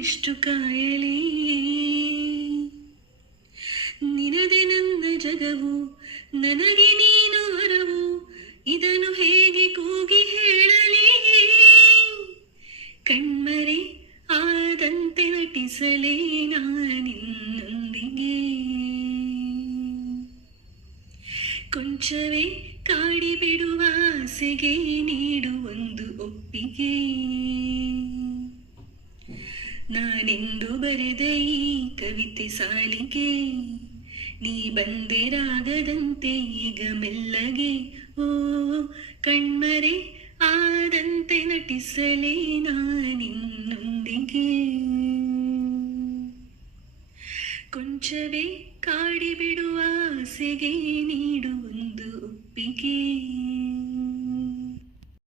ಎಷ್ಟು ಕಾಯಲಿ, ನಿನದೆ ನನ್ನ ಜಗವು, ನನಗೆ ನೀನು ವರವು, ಇದನ್ನು ಹೇಗೆ ಕೂಗಿ ಹೇಳಲಿ. ಕಣ್ಮರೆ ಆದಂತೆ ನಟಿಸಲೇ ನಾನಿನ್ನೊಂದಿಗೆ, ಕೊಂಚವೇ ಕಾಡಿಬಿಡುವ ಆಸೆಗೆ ನೀಡು ಒಂದು ಒಪ್ಪಿಗೆ. ನಾನೆಂದು ಬರೆದ ಈ ಕವಿತೆ ಸಾಲಿಗೆ ನೀ ಬಂದಿರಾಗದಂತೆ ಈಗ ಮೆಲ್ಲಗೆ. ಓ ಕಣ್ಮರೆ ಆದಂತೆ ನಟಿಸಲೇ ನಾನಿನ್ನೊಂದಿಗೆ, ಕೊಂಚವೇ ಕಾಡಿಬಿಡುವ ಆಸೆಗೆ ನೀಡು ಒಂದು ಒಪ್ಪಿಗೆ.